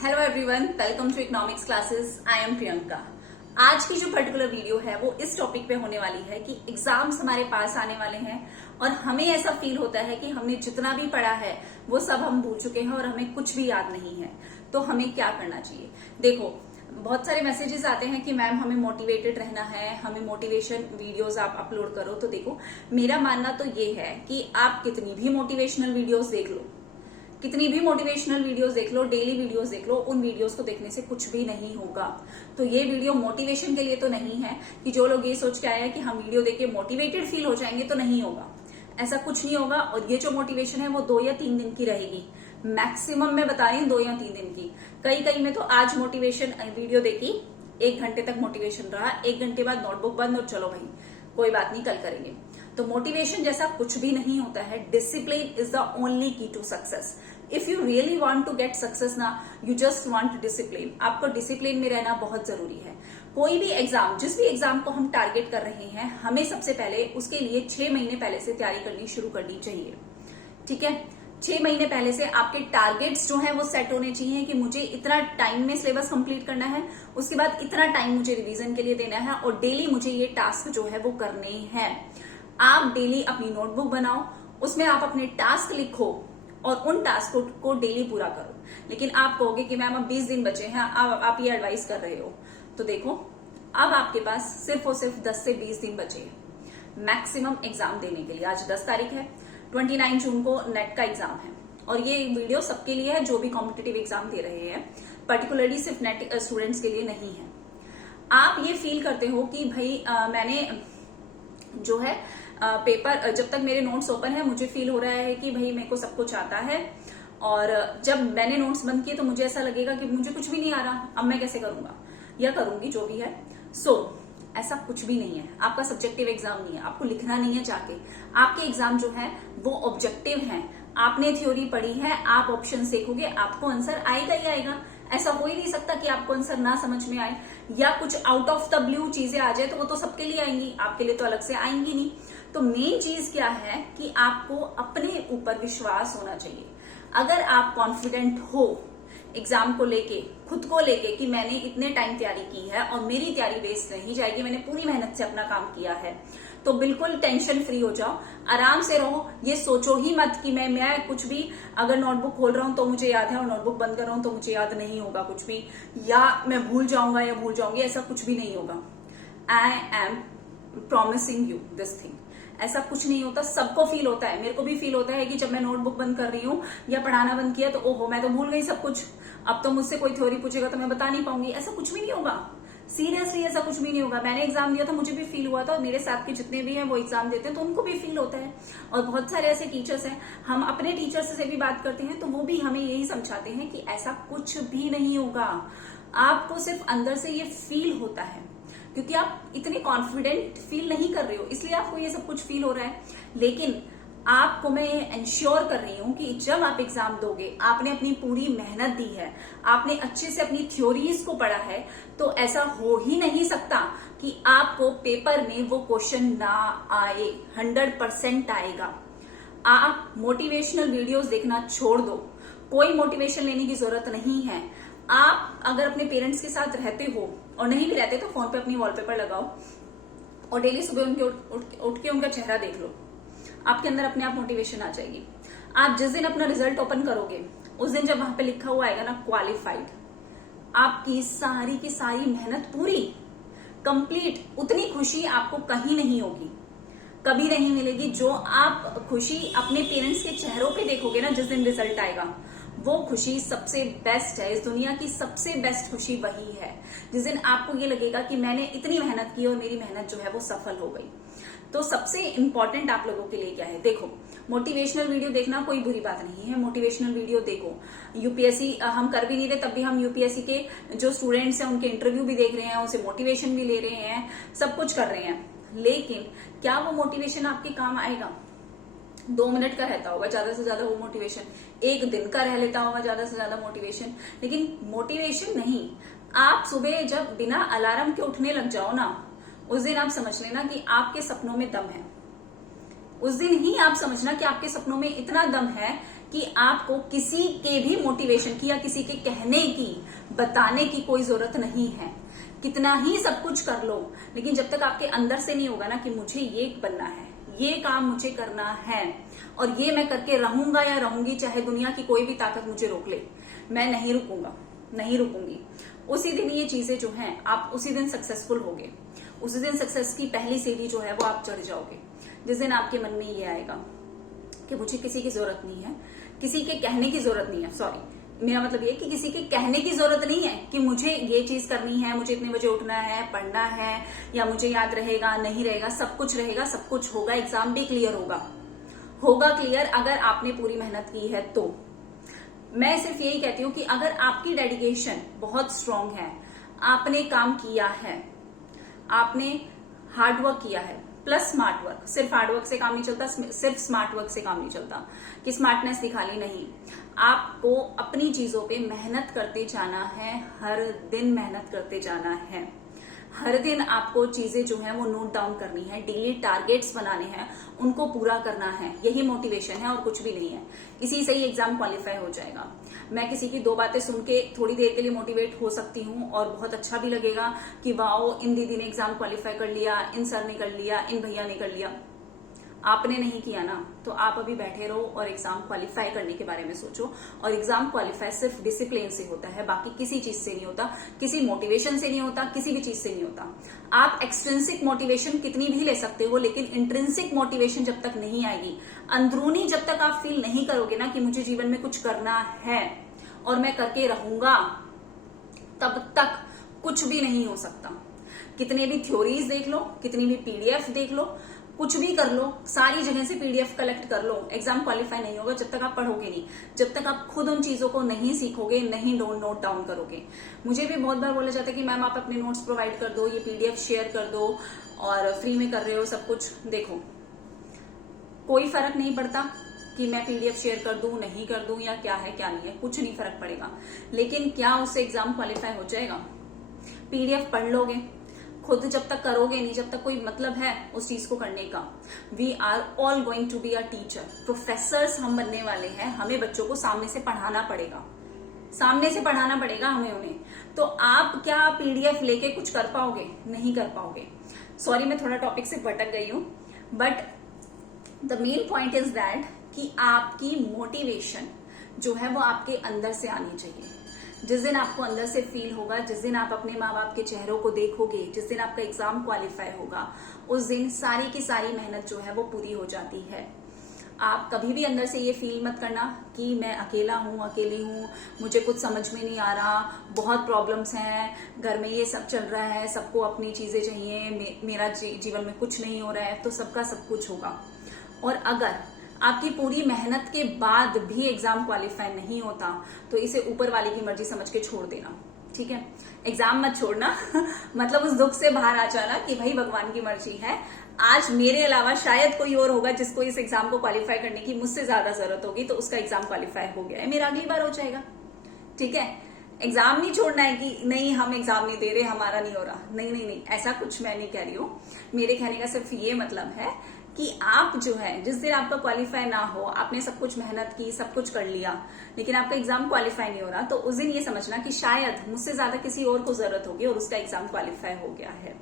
Hello everyone, welcome to economics classes. I am Priyanka. आज की जो पर्टिकुलर वीडियो है वो इस टॉपिक पे होने वाली है कि एग्जाम्स हमारे पास आने वाले हैं और हमें ऐसा फील होता है कि हमने जितना भी पढ़ा है वो सब हम भूल चुके हैं और हमें कुछ भी याद नहीं है। तो हमें क्या करना चाहिए? देखो, बहुत सारे मैसेजेस आते हैं कि मैम हमें मोटिवेटेड रहना है, हमें मोटिवेशन वीडियोस आप अपलोड करो। तो देखो, मेरा मानना तो ये है कि आप कितनी भी मोटिवेशनल वीडियोस देख लो, कितनी भी मोटिवेशनल वीडियोस देख लो, डेली वीडियोस देख लो, उन वीडियोस को देखने से कुछ भी नहीं होगा। तो ये वीडियो मोटिवेशन के लिए तो नहीं है कि जो लोग ये सोच के आए हैं कि हम वीडियो देख के मोटिवेटेड फील हो जाएंगे, तो नहीं होगा। ऐसा कुछ नहीं होगा। और ये जो मोटिवेशन है वो 2 या 3 दिन की रहेगी, मैक्सिमम मैं बता रही हूँ 2 या 3 दिन की। कई में तो आज मोटिवेशन वीडियो देखी, 1 घंटे तक मोटिवेशन रहा, 1 घंटे बाद नोटबुक बंद और चलो भाई कोई बात नहीं, कल करेंगे। तो मोटिवेशन जैसा कुछ भी नहीं होता है। Discipline is the only key to success. If you really want to get success ना, यू जस्ट वांट डिसिप्लिन। आपको डिसिप्लिन में रहना बहुत जरूरी है। कोई भी एग्जाम, जिस भी एग्जाम को हम टारगेट कर रहे हैं, हमें सबसे पहले उसके लिए 6 महीने पहले से तैयारी करनी शुरू करनी चाहिए। ठीक है, 6 महीने पहले से आपके टारगेट्स जो है वो सेट होने चाहिए कि मुझे इतना टाइम में सिलेबस कंप्लीट करना है, उसके बाद इतना टाइम मुझे रिवीजन के लिए देना है और डेली मुझे ये टास्क जो है वो करने हैं। आप डेली अपनी नोटबुक बनाओ, उसमें आप अपने टास्क लिखो और उन टास्क को डेली पूरा करो। लेकिन आप कहोगे कि मैम अब 20 दिन बचे हैं, आप ये एडवाइस कर रहे हो। तो देखो, अब आपके पास सिर्फ और सिर्फ 10 से 20 दिन बचे हैं मैक्सिमम एग्जाम देने के लिए। आज 10 तारीख है, 29 जून को नेट का एग्जाम है और ये वीडियो सबके लिए है जो भी कॉम्पिटिटिव एग्जाम दे रहे हैं, पर्टिकुलरली सिर्फ नेट स्टूडेंट्स के लिए नहीं है। आप ये फील करते हो कि भाई मैंने जो है पेपर, जब तक मेरे नोट्स ओपन है मुझे फील हो रहा है कि भाई मेरे को सब कुछ आता है, और जब मैंने नोट्स बंद किए तो मुझे ऐसा लगेगा कि मुझे कुछ भी नहीं आ रहा, अब मैं कैसे करूंगा या करूंगी, जो भी है। ऐसा कुछ भी नहीं है। आपका सब्जेक्टिव एग्जाम नहीं है, आपको लिखना नहीं है जाके। आपके एग्जाम जो है वो ऑब्जेक्टिव है। आपने थ्योरी पढ़ी है, आप ऑप्शन देखोगे, आपको आंसर आएगा ही आएगा। ऐसा हो ही नहीं सकता कि आपको आंसर ना समझ में आए या कुछ आउट ऑफ द ब्लू चीजें आ जाए, तो वो तो सबके लिए आएंगी, आपके लिए तो अलग से आएंगी नहीं। तो मेन चीज क्या है कि आपको अपने ऊपर विश्वास होना चाहिए। अगर आप कॉन्फिडेंट हो एग्जाम को लेके, खुद को लेके कि मैंने इतने टाइम तैयारी की है और मेरी तैयारी वेस्ट नहीं जाएगी, मैंने पूरी मेहनत से अपना काम किया है, तो बिल्कुल टेंशन फ्री हो जाओ, आराम से रहो। ये सोचो ही मत कि मैं कुछ भी, अगर नोटबुक खोल रहा हूं तो मुझे याद है और नोटबुक बंद कर रहा हूं तो मुझे याद नहीं होगा कुछ भी, या मैं भूल जाऊंगा या भूल जाऊंगी। ऐसा कुछ भी नहीं होगा। I am promising you this thing. ऐसा कुछ नहीं होता। सबको फील होता है, मेरे को भी फील होता है कि जब मैं नोटबुक बंद कर रही हूँ या पढ़ाना बंद किया तो ओहो मैं तो भूल गई सब कुछ, अब तो मुझसे कोई थ्योरी पूछेगा तो मैं बता नहीं पाऊंगी। ऐसा कुछ भी नहीं होगा, सीरियसली ऐसा कुछ भी नहीं होगा। मैंने एग्जाम दिया था, मुझे भी फील हुआ था, और मेरे साथ के जितने भी हैं वो एग्जाम देते हैं तो उनको भी फील होता है। और बहुत सारे ऐसे टीचर्स हैं, हम अपने टीचर्स से भी बात करते हैं तो वो भी हमें यही समझाते हैं कि ऐसा कुछ भी नहीं होगा। आपको सिर्फ अंदर से ये फील होता है क्योंकि आप इतने कॉन्फिडेंट फील नहीं कर रहे हो, इसलिए आपको ये सब कुछ फील हो रहा है। लेकिन आपको मैं इंश्योर कर रही हूं कि जब आप एग्जाम दोगे, आपने अपनी पूरी मेहनत दी है, आपने अच्छे से अपनी थ्योरीज को पढ़ा है, तो ऐसा हो ही नहीं सकता कि आपको पेपर में वो क्वेश्चन ना आए। 100% आएगा। आप मोटिवेशनल वीडियोस देखना छोड़ दो, कोई मोटिवेशन लेने की जरूरत नहीं है। आप अगर अपने पेरेंट्स के साथ रहते हो और नहीं भी रहते तो फोन पे अपनी वॉलपेपर लगाओ और डेली सुबह उनके उठ के उनका चेहरा देख लो, आपके अंदर अपने आप मोटिवेशन आ जाएगी। आप जिस दिन अपना रिजल्ट ओपन करोगे, उस दिन जब वहां पे लिखा हुआ आएगा ना क्वालिफाइड, आपकी सारी की सारी मेहनत पूरी कंप्लीट, उतनी खुशी आपको कहीं नहीं होगी, कभी नहीं मिलेगी। जो आप खुशी अपने पेरेंट्स के चेहरों पे देखोगे ना जिस दिन रिजल्ट आएगा, वो खुशी सबसे बेस्ट है। इस दुनिया की सबसे बेस्ट खुशी वही है जिस दिन आपको ये लगेगा कि मैंने इतनी मेहनत की और मेरी मेहनत जो है वो सफल हो गई। तो सबसे इंपॉर्टेंट आप लोगों के लिए क्या है? देखो, मोटिवेशनल वीडियो देखना कोई बुरी बात नहीं है, मोटिवेशनल वीडियो देखो। यूपीएससी हम कर भी नहीं रहे, तब भी हम यूपीएससी के जो स्टूडेंट्स हैं उनके इंटरव्यू भी देख रहे हैं, उनसे मोटिवेशन भी ले रहे हैं, सब कुछ कर रहे हैं। लेकिन क्या वो मोटिवेशन आपके काम आएगा? 2 मिनट का रहता होगा ज्यादा से ज्यादा वो मोटिवेशन, 1 दिन का रह लेता होगा ज्यादा से ज्यादा मोटिवेशन, लेकिन मोटिवेशन नहीं। आप सुबह जब बिना अलार्म के उठने लग जाओ ना, उस दिन आप समझ लेना कि आपके सपनों में दम है। उस दिन ही आप समझना कि आपके सपनों में इतना दम है कि आपको किसी के भी मोटिवेशन की या किसी के कहने की, बताने की कोई जरूरत नहीं है। कितना ही सब कुछ कर लो, लेकिन जब तक आपके अंदर से नहीं होगा ना कि मुझे ये बनना है, ये काम मुझे करना है और ये मैं करके रहूंगा या रहूंगी, चाहे दुनिया की कोई भी ताकत मुझे रोक ले, मैं नहीं रुकूंगा, नहीं रुकूंगी, उसी दिन ये चीजें जो हैं आप उसी दिन सक्सेसफुल होगे। उसी दिन सक्सेस की पहली सीढ़ी जो है वो आप चढ़ जाओगे, जिस दिन आपके मन में ये आएगा कि मुझे किसी की जरूरत नहीं है, किसी के कहने की जरूरत नहीं है। सॉरी, मेरा मतलब ये कि किसी के कहने की जरूरत नहीं है कि मुझे ये चीज करनी है, मुझे इतने बजे उठना है, पढ़ना है, या मुझे याद रहेगा नहीं रहेगा, सब कुछ रहेगा, सब कुछ होगा, एग्जाम भी क्लियर होगा क्लियर अगर आपने पूरी मेहनत की है। तो मैं सिर्फ यही कहती हूँ कि अगर आपकी डेडिकेशन बहुत स्ट्रांग है, आपने काम किया है, आपने हार्ड वर्क किया है प्लस स्मार्ट वर्क, सिर्फ हार्ड वर्क से काम नहीं चलता, सिर्फ स्मार्ट वर्क से काम नहीं चलता कि स्मार्टनेस दिखा ली, नहीं, आपको अपनी चीजों पे मेहनत करते जाना है, हर दिन मेहनत करते जाना है, हर दिन आपको चीजें जो है वो नोट डाउन करनी है, डेली टारगेट्स बनाने हैं, उनको पूरा करना है, यही मोटिवेशन है और कुछ भी नहीं है। इसी से ही एग्जाम क्वालिफाई हो जाएगा। मैं किसी की दो बातें सुन के थोड़ी देर के लिए मोटिवेट हो सकती हूँ और बहुत अच्छा भी लगेगा कि वाओ, इन दीदी ने एग्जाम क्वालिफाई कर लिया, इन सर ने कर लिया, इन भैया ने कर लिया। आपने नहीं किया ना, तो आप अभी बैठे रहो और एग्जाम क्वालिफाई करने के बारे में सोचो। और एग्जाम क्वालिफाई सिर्फ डिसिप्लिन से होता है, बाकी किसी चीज से नहीं होता, किसी मोटिवेशन से नहीं होता, किसी भी चीज से नहीं होता। आप एक्सट्रिंसिक मोटिवेशन कितनी भी ले सकते हो, लेकिन इंट्रिंसिक मोटिवेशन जब तक नहीं आएगी, अंदरूनी जब तक आप फील नहीं करोगे ना कि मुझे जीवन में कुछ करना है और मैं करके रहूंगा, तब तक कुछ भी नहीं हो सकता। कितने भी थ्योरीज देख लो, कितनी भी पीडीएफ देख लो, कुछ भी कर लो, सारी जगह से पीडीएफ कलेक्ट कर लो, एग्जाम क्वालिफाई नहीं होगा जब तक आप पढ़ोगे नहीं, जब तक आप खुद उन चीजों को नहीं सीखोगे, नहीं नोट डाउन करोगे। मुझे भी बहुत बार बोला जाता है कि मैम आप अपने नोट्स प्रोवाइड कर दो, ये पीडीएफ शेयर कर दो और फ्री में कर रहे हो सब कुछ। देखो, कोई फर्क नहीं पड़ता कि मैं पीडीएफ शेयर कर दूं, नहीं कर दूं, या क्या है क्या नहीं है, कुछ नहीं फर्क पड़ेगा। लेकिन क्या उससे एग्जाम क्वालिफाई हो जाएगा? पीडीएफ पढ़ लोगे, खुद जब तक करोगे नहीं, जब तक कोई मतलब है उस चीज को करने का। We are all going to be a teacher, professors हम बनने वाले हैं। हमें बच्चों को सामने से पढ़ाना पड़ेगा, सामने से पढ़ाना पड़ेगा हमें उन्हें। तो आप क्या पीडीएफ लेके कुछ कर पाओगे? नहीं कर पाओगे। सॉरी, मैं थोड़ा टॉपिक से भटक गई हूं, but the main point is that कि आपकी मोटिवेशन जो है वो आपके अंदर से आनी चाहिए। जिस दिन आपको अंदर से फील होगा, जिस दिन आप अपने माँ बाप के चेहरों को देखोगे, जिस दिन आपका एग्जाम क्वालिफाई होगा, उस दिन सारी की सारी मेहनत जो है वो पूरी हो जाती है। आप कभी भी अंदर से ये फील मत करना कि मैं अकेला हूँ, अकेली हूँ, मुझे कुछ समझ में नहीं आ रहा, बहुत प्रॉब्लम्स हैं, घर में ये सब चल रहा है, सबको अपनी चीजें चाहिए, मेरा जीवन में कुछ नहीं हो रहा है। तो सबका सब कुछ होगा। और अगर आपकी पूरी मेहनत के बाद भी एग्जाम क्वालिफाई नहीं होता, तो इसे ऊपर वाले की मर्जी समझ के छोड़ देना, ठीक है? एग्जाम मत छोड़ना मतलब उस दुख से बाहर आ जाना कि भाई भगवान की मर्जी है, आज मेरे अलावा शायद कोई और होगा जिसको इस एग्जाम को क्वालिफाई करने की मुझसे ज्यादा जरूरत होगी, तो उसका एग्जाम क्वालिफाई हो गया है, मेरा अगली बार हो जाएगा, ठीक है? एग्जाम नहीं छोड़ना है कि नहीं हम एग्जाम नहीं दे रहे, हमारा नहीं हो रहा, नहीं नहीं नहीं, ऐसा कुछ मैं नहीं कह रही हूँ। मेरे कहने का सिर्फ ये मतलब है कि आप जो है, जिस दिन आपका क्वालिफाई ना हो, आपने सब कुछ मेहनत की, सब कुछ कर लिया, लेकिन आपका एग्जाम क्वालिफाई नहीं हो रहा, तो उस दिन ये समझना कि शायद मुझसे ज्यादा किसी और को जरूरत होगी और उसका एग्जाम क्वालिफाई हो गया है,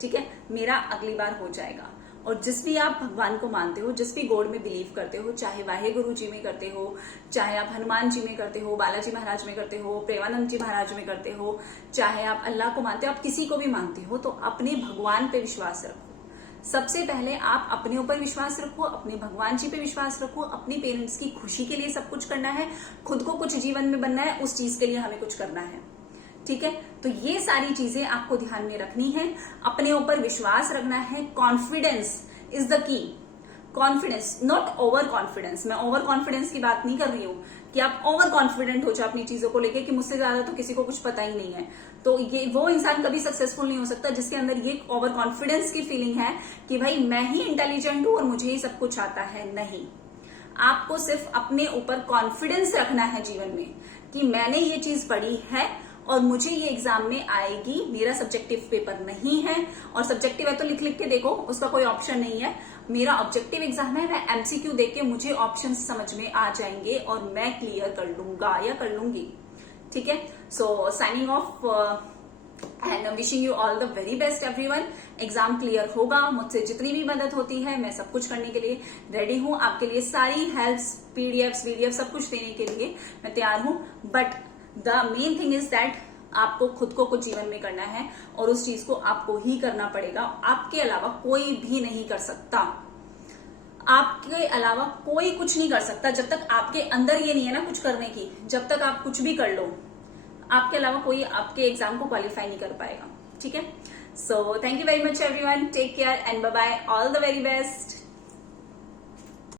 ठीक है? मेरा अगली बार हो जाएगा। और जिस भी आप भगवान को मानते हो, जिस भी गॉड में बिलीव करते हो, चाहे वाहे गुरु जी में करते हो, चाहे आप हनुमान जी में करते हो, बालाजी महाराज में करते हो, प्रेमानंद जी महाराज में करते हो, चाहे आप अल्लाह को मानते हो, आप किसी को भी मानते हो, तो अपने भगवान पे विश्वास रखो। सबसे पहले आप अपने ऊपर विश्वास रखो, अपने भगवान जी पे विश्वास रखो। अपने पेरेंट्स की खुशी के लिए सब कुछ करना है, खुद को कुछ जीवन में बनना है, उस चीज के लिए हमें कुछ करना है, ठीक है? तो ये सारी चीजें आपको ध्यान में रखनी है, अपने ऊपर विश्वास रखना है। Confidence is the key, confidence, not over confidence. मैं ओवर कॉन्फिडेंस की बात नहीं कर रही हूँ कि आप ओवर कॉन्फिडेंट हो जाओ अपनी चीजों को लेके कि मुझसे ज्यादा तो किसी को कुछ पता ही नहीं है। तो ये वो इंसान कभी सक्सेसफुल नहीं हो सकता जिसके अंदर ये ओवर कॉन्फिडेंस की फीलिंग है कि भाई मैं ही इंटेलिजेंट हूं और मुझे ही सब कुछ आता है। नहीं, आपको सिर्फ अपने ऊपर कॉन्फिडेंस रखना है जीवन में कि मैंने ये चीज पढ़ी है और मुझे ये एग्जाम में आएगी। मेरा सब्जेक्टिव पेपर नहीं है, और सब्जेक्टिव है तो लिख लिख के देखो, उसका कोई ऑप्शन नहीं है। मेरा ऑब्जेक्टिव एग्जाम है, मैं एमसीक्यू देख के मुझे ऑप्शन समझ में आ जाएंगे और मैं क्लियर कर लूंगा या कर लूंगी। ठीक है, so signing off and wishing you all the very best everyone. Exam clear होगा, मुझसे जितनी भी मदद होती है मैं सब कुछ करने के लिए रेडी हूं। आपके लिए सारी हेल्प्स, पीडीएफ वीडीएफ सब कुछ देने के लिए मैं तैयार हूं। But the main thing is that आपको खुद को कुछ जीवन में करना है और उस चीज को आपको ही करना पड़ेगा। आपके अलावा कोई भी नहीं कर सकता, आपके अलावा कोई कुछ नहीं कर सकता। जब तक आपके अंदर ये नहीं है ना कुछ करने की, जब तक आप कुछ भी कर लो, आपके अलावा कोई आपके एग्जाम को क्वालिफाई नहीं कर पाएगा। ठीक है, so thank you very much everyone, take care and bye bye, all the very best.